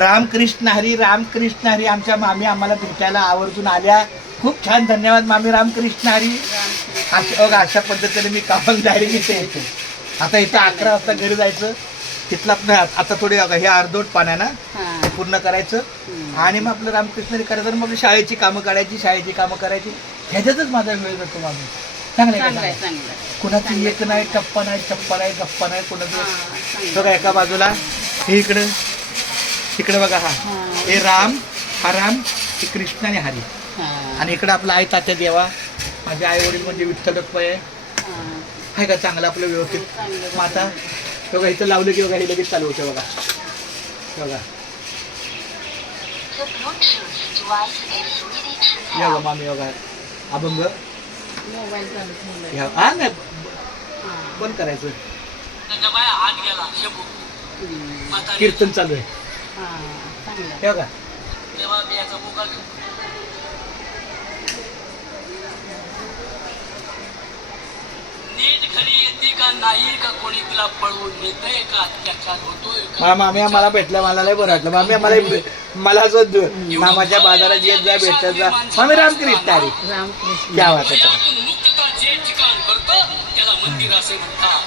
रामकृष्ण हरी रामकृष्ण हरी आमच्या मामी आम्हाला भेटायला आवर्जून आल्या. खूप छान धन्यवाद मामी रामकृष्ण हरी. अशा अशा पद्धतीने मी कामाला डायरेक्ट इथे येतो. आता इथं अकरा वाजता घरी जायचं. तिथलं आता थोडी हे अर्धोट पाण्या ना हा. पूर्ण करायचं. आणि मग आपलं रामकृष्ण हरी करायचं मग शाळेची कामं करायची शाळेची कामं करायची. ह्याच्यातच माझा वेळ जातो मामी. चांगलं. कुणाची एक नाही टप्पा नाही टप्पा नाही गप्पा नाही कुणाचं. बघा एका बाजूला. हे इकडं. इकडे बघा हा. हा. राम हा राम हे कृष्ण आणि हरी. आणि इकडं आपला आई तात्या देवा माझे आई वडील म्हणजे विठ्ठलप्पा आहे. हा. आहे का चांगलं आपलं व्यवस्थित? माता बघा इथं लावलं की बघा हे लगेच चालू होतं बघा. बघा The Bluetooth device is ready to या. pair. बघा मामी बघा अभंग हा नाही. बंद करायचं. कीर्तन चालू आहे. चांगलं. आहे. बघा नीट खरी येते का नाही का कोणी तुला पळवून नेतय का? अत्याचार होतोय का? मा- मामी आम्हाला भेटलं मला लय बरं वाटलं. मामी आम्हाला मला जो द- नामाच्या बाजारात येत जा भेटत जा. मामी रामकृष्ण हरी रामकृष्ण क्या बात आहे. भयातून मुक्तता जे ठिकाण करतं त्याला मंदिर असे म्हणतात.